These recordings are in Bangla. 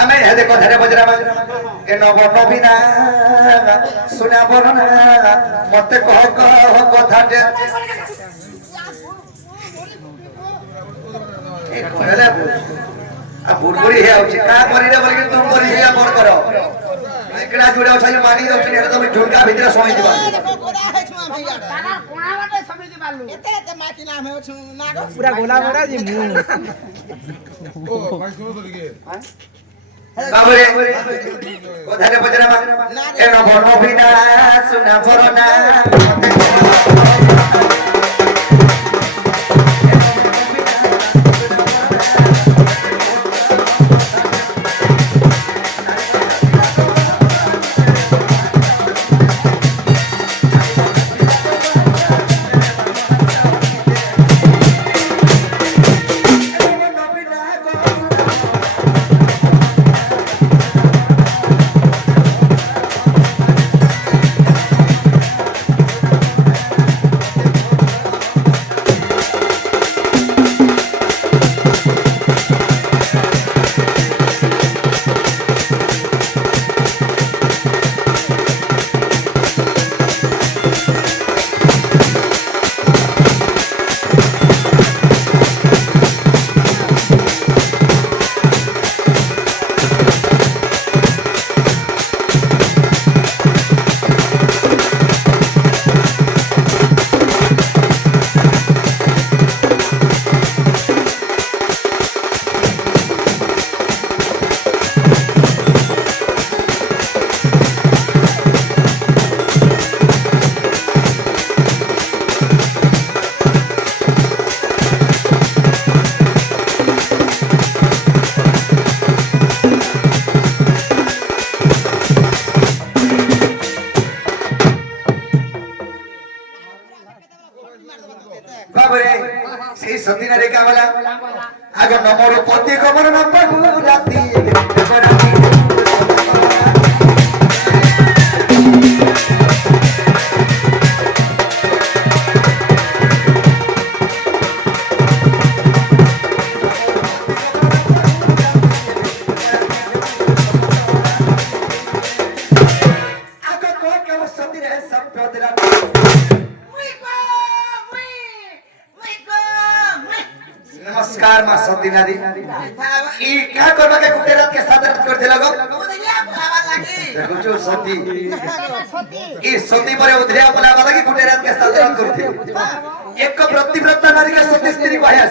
ଆମେ ହେଦେ କଥାରେ ବଜରା ଏ ନବ ନବୀନା ଶୁଣା ବରନା ମତେ କହ କହ କଥାଟେ ଏ କହିଲା ବୁড়বুড়ি হয়ে যাচ্ছে কা করিলে বলি তুমি করি হেয়া বড় করো একলা জুড়ে অছাই মানি দউছ এটা তুমি ঝুলকা ভিতরে সময় দিবা কোড়া হেছু ভাইয়া তারা কোড়া বাটে সময় দিবালু এতে এতে মাটি নাম হেছু না গো পুরা গোলা মোড়া জি মু ও ভাই শুনো তো দিকে বাবরে কোথারে বজরা এ নব নবীনা শোনা বরনা বাবরে সেই সতীনা রেখা বলা আগ নমর পতি খবর না পাবু রাতি রাতি আগ কো কেউ সতীরে সব পদরা नमस्कार मां सतीना दी ई क्या करबा के गुटे रात के साथ रात कर देला गो देखो जो सती ई सती परे उधरिया पलावा लगी गुटे रात के साथ रात करथे एक प्रतिव्रता नारी के सती स्त्री को आया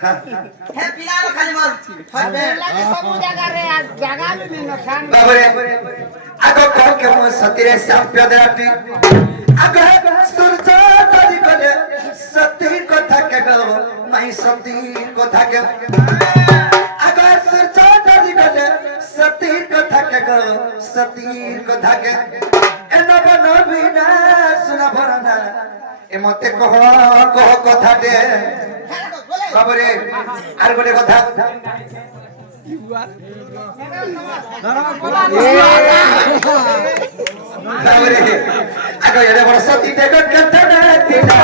हे पिलालो खाली मार लागे सब जगह रे जगह भी मिल खान बाबरे आगो कह के मो सती रे साप्य देराती आगो सूरज तरी गले सती कथा के गो माई सती कथा के आगो सूरज तरी गले सती कथा के गो सती कथा के ए नब नबीना सुना भरना ए मते कह कह कथा दे बाबरे আর গোটে কথা বাবরে আগে এর বড় সতী দেখো কথা না দিলা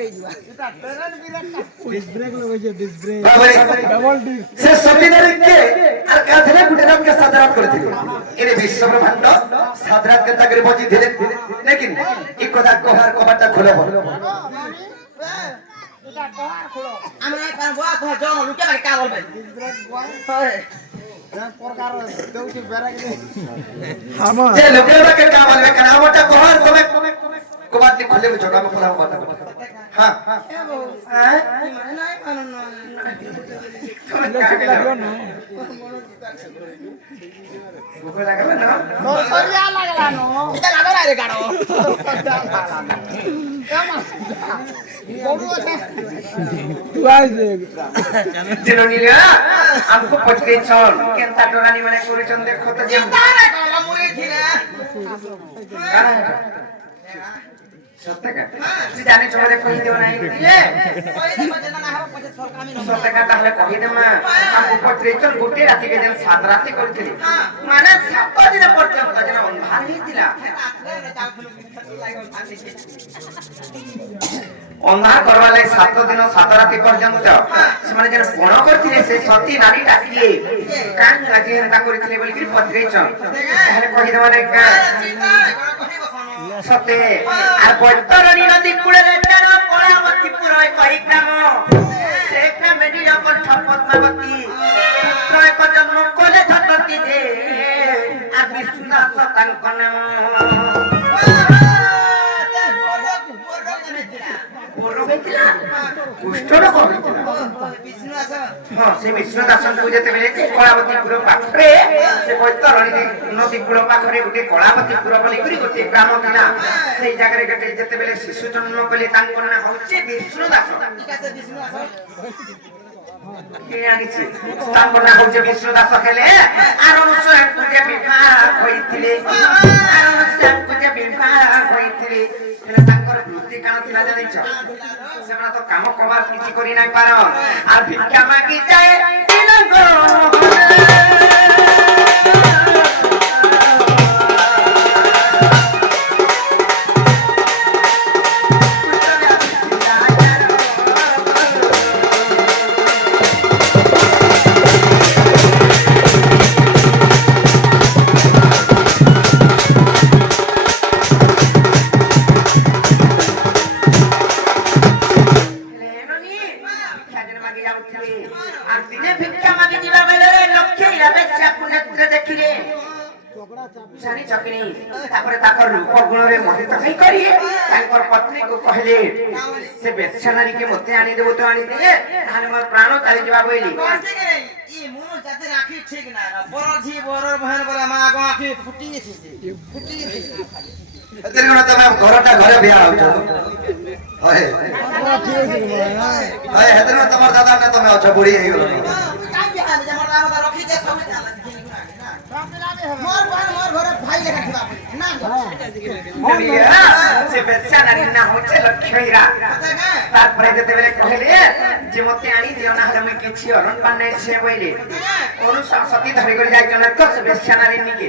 এটা ট্রেন বিরাটটা সে সতীদেরকে আর কাঁধে গুটে রাতকে সাধারণ করেছিল এনে বিশ্ব ব্রহ্মাণ্ড সাধারণকে তাকে বজি দিলেন লেকিন এই কথা কহার কবারটা খুলে বল এটা কহার খুলো আমি কান বুয়া তো জন লুকে লাগে কা বলবে হয় প্রকার দেউছি বেরাগলে যে লোকের বাকে কা বলবে কারণ আমারটা কহার কবে কবার দি খুলে জগা মে খোলা কথা হ্যাঁ এ বউ হ্যাঁ কি মানে নাই মানো না ভুক লাগবে না নো সরিয়া লাগলা নো এটা লাগা রে গাড়ো এমা বড় আছে জিনোনিলা আমকো পটকে চল কেনতা ডরানি মানে করিছন দেখো তো যে চিন্তা রে কলা মুড়ি খিরে সত্যকা তুই জানি চলে কই দেব নাই দিলে কই দে মজা না হবে পছে সর কামি ন সত্যকা তাহলে কই দেব না আমকো পটকে চল গোটে রাতি কে দিন সাত রাতি করিছিলি মানে সাত দিন পর্যন্ত যেন ভাঙি দিলা রাত্রে চাল ফুল লাগো আমি অন্ধার করবালে 7 দিন 7 রাতি পর্যন্ত ସେମାନେ যেন কোণ করଥିଲେ ସେ ସତୀ ନାରୀଟା କିଏ କାଁ ଲାଗି ହେନ୍ତା କରିଥିଲେ ବୋଲି କି ପତ୍ରେଇଛ ତାହେଲେ କହିଦେବ ନାଇଁ କା চিন্তা রে কলা কহি বসনো ସତେ আর বৈতରଣୀ নদী କୂଳରେ ତେର କଳାବତୀ ପୁର କହି ଗ୍ରାମ ସେ ଗ୍ରାମে କଣ୍ଠ ପଦ୍ମାବତୀ ପୁତ୍ର ଏକ ଜନ୍ମ କଲେ ଛତତି ଯେ আর ବିଷ୍ଣୁଦାସ ତାଙ୍କ ନାମ কুষ্ঠ রোগ হয়েছিল বিষ্ণু আস হ্যাঁ সে বিষ্ণু দাসଙ୍କୁ যেତେବେଳେ କଳାବତୀପୁର ପାଖରେ ସେ ବୈତରଣୀ ନଦୀ କୂଳ ପାଖରେ ଗୋଟେ କଳାବତୀପୁର ବୋଲିକରି ଗୋଟେ ଗ୍ରାମ ଥିଲା ସେଇ ଜାଗାରେ ଗୋଟେ ଯେତେବେଳେ ଶିଶୁ ଜନ୍ମ କଲେ ତାଙ୍କ ନାଁ ହଉଛି ବିଷ୍ଣୁ ଦାସ ঠিক আছে বিষ্ণু আস କିଏ ଆଣିଛି ତାଙ୍କ ନାଁ ହଉଛି ବିଷ୍ଣୁ ଦାସ ହେଲେ ଆରଣ ସ୍ୱୟଂକୁ ଯେ ବିବାହ ହୋଇଥିଲେ ଆରଣ ସ୍ୱୟଂକୁ ଯେ ବିବାହ ହୋଇଥିଲେ ହେଲେ ତାଙ୍କର ବୃତ୍ତି କାଣ ଥିଲା ଜାଣିଛ ସେମାନେ ତ କାମ କବାର କିଛି କରି ନାଇଁ ପାର ଆଉ ଭିକ୍ଷା ମାଗି ଯାଏ আর দিনে ভিক্ষা মাগি ଯିବା ବେଳରେ ଲକ୍ଷ୍ୟ ବେଶ୍ୟାକୁ ନେତ୍ରେ ଦେଖିଲେ ଜାଣି ଚକିନି ତାପରେ ତାଙ୍କର ରୂପ ଗୁଣରେ ମୋହିତ ହେଇକରି ତାଙ୍କର ପତ୍ନୀକୁ କହିଲେ ସେ ବେଶ୍ୟା ନାରୀକେ ମୋତେ ଆଣିଦେବ ତ ଆଣିଦେ ତାହେଲେ ମୋର ପ୍ରାଣ ଚାଲିଯିବା ବୋଇଲି কষ্ট করে ই মুনো যাতে রাখি ঠিক না বড় বড় বহন করে মা আগো আখি ফুটি গেছে ଏଥିରେ କଣ ତମେ ଘରଟା ଘରେ ବିହା ହଉଛ ହଏ ହଏ ହେଥିରେ ତମର ଦାଦା ନା ତମେ ଅଛ ବୁଢୀ ହେଇଗଲ কাই বিহা যে মোর নাম রাখি দে সব চালা মোর ঘরে ভাই লেখা খিবা না ସେ ବେଶ୍ୟା ନାରୀ ନା ହଉଛି ଲକ୍ଷ୍ମୀରା ତାପରେ ଯେତେବେଳେ କହିଲେ ଯେ ମୋତେ ଆଣି ଦିଅ ନା ହେଲେ ମୁଁ କିଛି ଅରଣ ପାନେ ସେ ବୋଇଲେ ଅନୁସାର ସତୀ ଧରି କରି ଯାଇଛନ୍ତି ତ ସେ ବେଶ୍ୟା ନାରୀ ନିକେ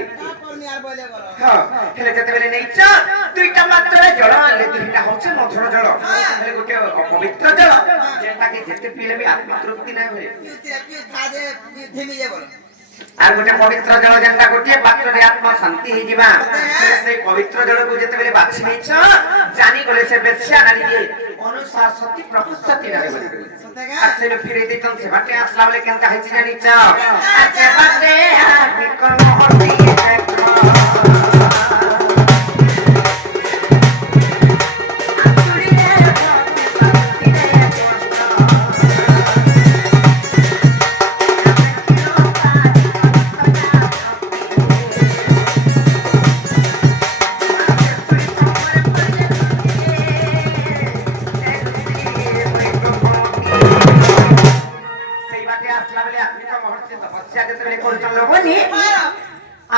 ହଁ ହେଲେ ଯେତେବେଳେ ନେଇଛ ଦୁଇଟା ମାତ୍ର ଜଳ ଆଣିଲେ ଦୁଇଟା ହଉଛି ମଧୁର ଜଳ ହେଲେ ଗୋଟେ ଅପବିତ୍ର ଜଳ ଯେଟାକି ଯେତେ ପିଇଲେ ବି ଆତ୍ମା ତୃପ୍ତି ନାହିଁ ହୁଏ আর গোটে পবিত্র জল যেটা গোটিয়ে পাত্রে আত্মা শান্তি হইଯିবা সেই পবিত্র জলକୁ যেতেবেলে বাছি নেইছ জানি গলে সে বেশ্যা নারী যে অনুসার সতী প্রভুসতী নারী বলি আর সেলে ফিরে দিতন সে বাটে আসলা বলে কেনতা হইছি জানিছ আর সে বাটে বিকল মহতি দেখো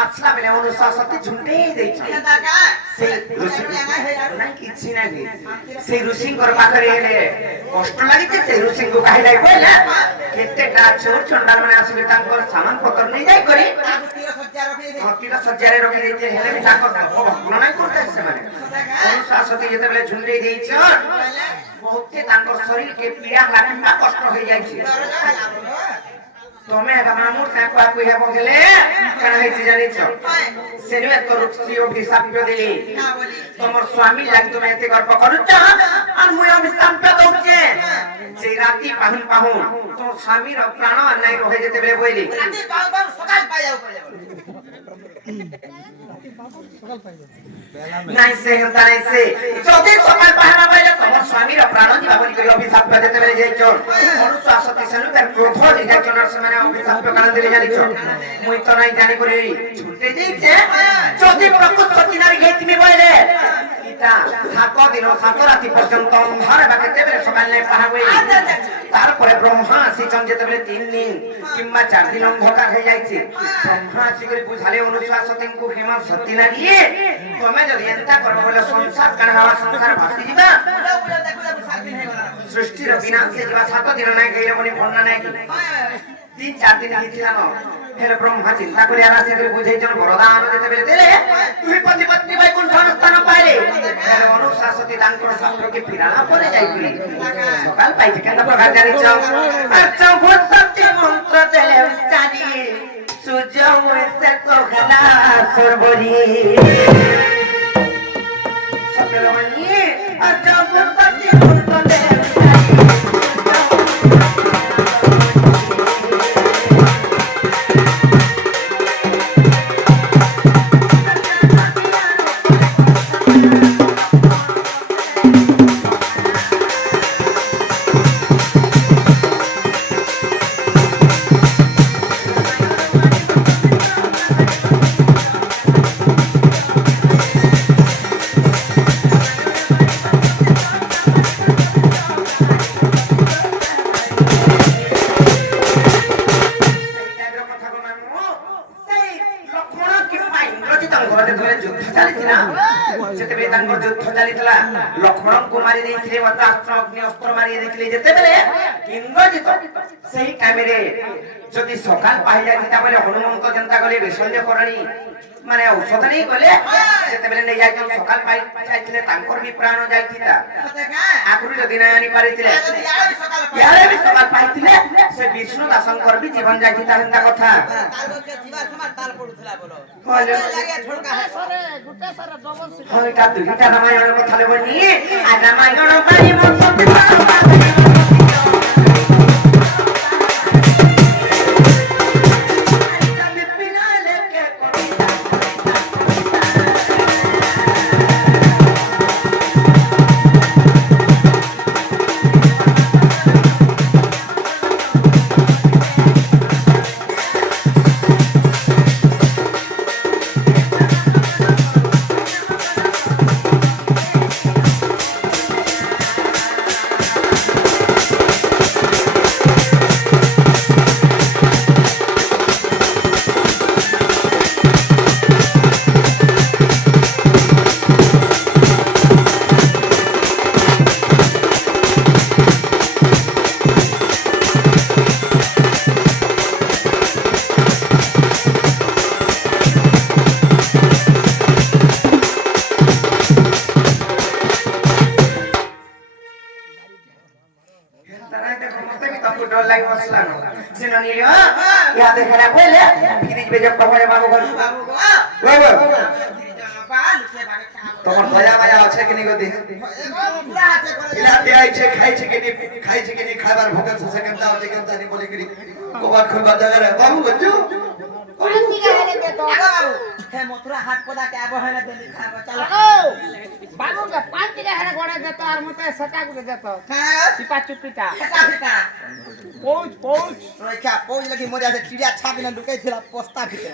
আসলা বেলে অনুশাসনটি ঝুঁটেই ଦେଇଛି কেনতা কা সেই ঋষি নাই କିଛି ନାହିଁ সেই ঋষিଙ୍କର ପାଖରେ ହେଲେ କଷ୍ଟ ଲାଗିছে সেই ଋଷିଙ୍କୁ କହିলাই କହିଲା କେତେଟା ଚୋର ଚଣ୍ଡାଳ ମାନେ ଆସିବେ ତାଙ୍କର ସାମାନ ପତ୍ର ନେଇ ଯାଇ କରି ତାକୁ ତୀର ସଜ୍ଜା ରଖି ଦେ ହକିର ସଜ୍ଜାରେ ରଖି ଦେଇছে ହେଲେ ବି ତାଙ୍କର ଭକ୍ତ ନାହିଁ କରୁଥିଲେ ସେମାନେ ଅନୁଶାସନଟି ଯେତେବେଳେ ଝୁଣ୍ଟେଇ ଦେଇଛ ବହୁତ ତାଙ୍କର ଶରୀରକେ ପୀଡ଼ା ହେଲା କିମ୍ବା କଷ୍ଟ ହୋଇଯାଇଛି ତମେ ମାମୁଁ ତାଙ୍କୁ ଆକୁ ହେବ ହେଲେ କଣ ହେଇଛି ଜାଣିଛ ସେନୁ ଏକ ଋଷି ଅଭିଶାପ ଦେଲେ ତମର ସ୍ୱାମୀ ଲାଗି ତମେ ଏତେ ଗର୍ବ କରୁଛ ଆଉ ମୁଁ ଅଭିଶାପ ଦଉଛେ যে রাতি পাহুন পাহুন তোর স্বামীর প্রাণ নাই রহে যেতেবেলে বইলি রাতে পাও পাও সকাল পাই যাও নাই সে হন্তা নাই সে যদি সকাল পাহানা পাইলে তোমার স্বামীর প্রাণ দিবা বলি করি অভিশাপ যেতেবেলে যাইছ মনুষ্য আসতে সেনু তার ক্রোধ নির্যাতনের সময় অভিশাপ কারণ দিলে জানিছ মুই তো নাই জানি করে ছুটে দিয়েছে যদি প্রকৃত সত্যি নারী গেতিমি বইলে এটা 7 দিন 7 রাতি পর্যন্ত অন্ধারে বা কেতেবেলে সকাল নাই পাহা বই তারপরে ব্রহ্মা আসিছন যেতেবেলে 3 দিন কিংবা 4 দিন অন্ধকার হয়ে যাইছে ব্রহ্মা আসি করে বুঝালে অনুশাসনଙ୍କୁ হেমা সত্যি লাগিয়ে তুমি যদি এন্তা করো বলে সংসার কাণ হওয়া সংসার ভাসি ଯିବା সৃষ্টির বিনাশে ଯିବା 7 দিন নাই গইলে বনি বন্যা নাই 3-4 দিন ହେଇଥିଲା ন ହେଲେ ବ୍ରହ୍ମା ଚିନ୍ତା କରି ଆସି କରି ବୁଝେଇଛନ ବରଦାନ ଯେତେବେଳେ ଦେଲେ ତୁଇ ପତି ପତ୍ନୀ ବୈକୁଣ୍ଠ ସ୍ଥାନ ପାଇଲେ ହେଲେ ଅନୁଶାସତି ତାଙ୍କର ଶାସ୍ତ୍ରକେ ଫିରାଲା ପରେ ଯାଇକରି ସକାଳ ପାଇଛି କେନ୍ତା ପ୍ରକାର ଜାଣିଛ ଚୌଭ ସତ୍ୟ ମନ୍ତ୍ର ଦେଲେ ଚାରି ସୂର୍ଯ୍ୟ ଏତେ କୋହଲା ସର୍ବରି ସତ୍ୟମଣି ଚୌଭ ସତ୍ୟ ମନ୍ତ୍ର ଦେଲେ লক্ষ্মণଙ୍କୁ মারি ଦେଇଥିଲେ ଅସ୍ତ୍ର ଅଗ୍ନି ଅସ୍ତ୍ର ମାରି ଦେଇଥିଲେ ଯେତେବେଳେ ଇନ୍ଦ୍ରଜିତ ସେହି ଟାଇମରେ ଯଦି ସକାଳ ପାଇ ଯାଇଥିଲା ବୋଲେ ହନୁମନ୍ତ ଯେନ୍ତା ଗଲେ ବିଶଲ୍ୟ କରଣୀ ମାନେ ଔଷଧ ନେଇ ଗଲେ ସେତେବେଳେ ନେଇ ଯାଇଥିଲେ ସକାଳ ପାଇ ଯାଇଥିଲେ ତାଙ୍କର ବି ପ୍ରାଣ ଯାଇଥିଲା ଆଗରୁ ଯଦି ନାଇଁ ଆଣି ପାରିଥିଲେ ୟାରେ ବି ସକାଳ ପାଇଥିଲେ ସେ ବିଷ୍ଣୁ ଦାସଙ୍କର ବି ଜୀବନ ଯାଇଥିଲା ହେନ୍ତା କଥା ହଁ ଏଇଟା ଦୁଇଟା ରାମାୟଣ କଥା ଲେବନି ଆଉ ରାମାୟଣ ପାଇଁ ମୋ ସତ୍ୟ তোমার দয়া মায়া আছে কি নি গতি ইলাতে আইছে খাইছে কি নি খাইবার ভোগন সে কেনতা আছে কেনতা নি বলি করি কোবাত খুবা জায়গা বাবু গজু পান্তি গালে দে তো বাবু হে মথুরা হাট পদা কে আবহানা দেলি খাবা চলো বাবু কে পান্তি গালে গড়ে দে তো আর মতে সটা করে দে তো চিপা চুপিটা পৌঁছ রইছা পৌঁছ লাগি মরে আছে চিড়িয়া ছাপিনা ঢুকাইছিলা পস্তা ভিতরে